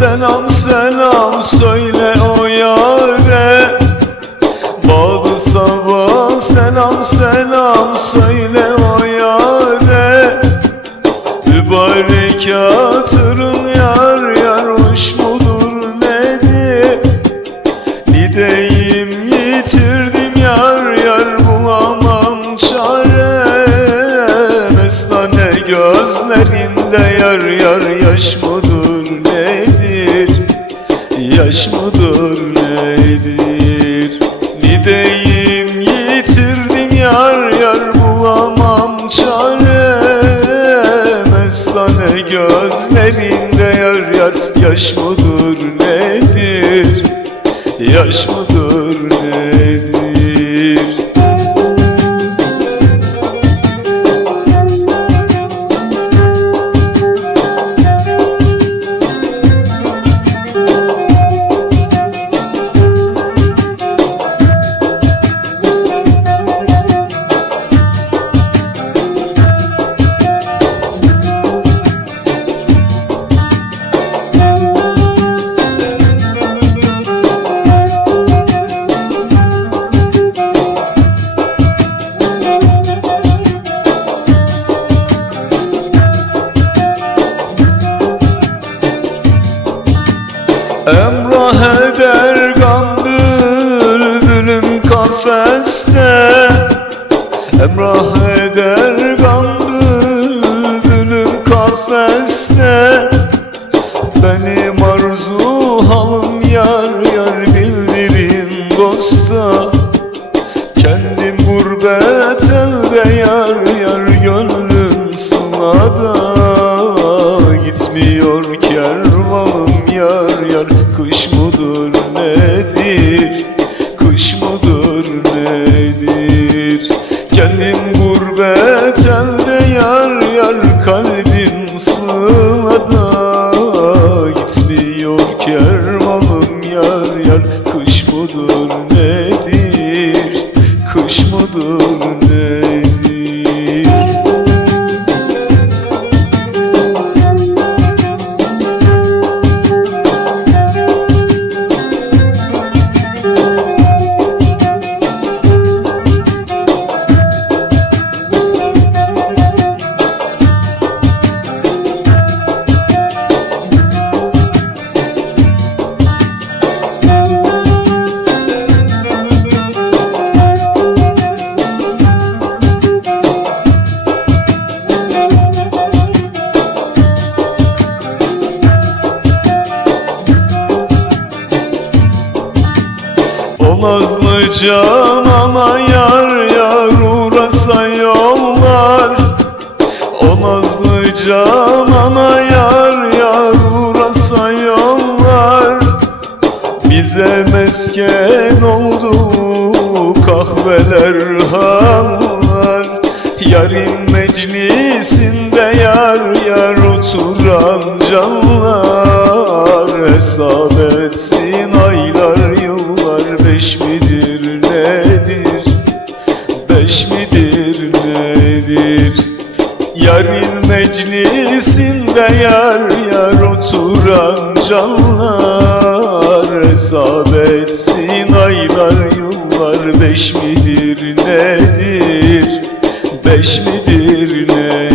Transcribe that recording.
selam selam söyle o yare. Bağlı sabah selam selam söyle o yare. Mübarek hatırın yar yar hoş mudur nedir? Gideyim yitirdim yar yar bulamam çare. Mestane gözlerinde yar yar yaş mıdır nedir Yaş mıdır nedir? Gideyim yitirdim yar yar bulamam çare Mestane gözlerinde yar yar yaş mıdır nedir? Yaş mıdır nedir kafeste Emrah eder gam bülbülüm kafeste. Benim arzu halım yar yar bildirin dosta. Kendim gurbet elde yar yar gönlüm sınada nazlı canana yar yar uğrasa yollar. O nazlı canana yar yar uğrasa yollar. Bize mesken oldu kahveler hallar Yarın meclisinde yar yar oturan canlar. Hesap etsin Yarın meclisinde yar yar oturan canlar Hesap etsin aylar yıllar beş midir nedir Beş midir nedir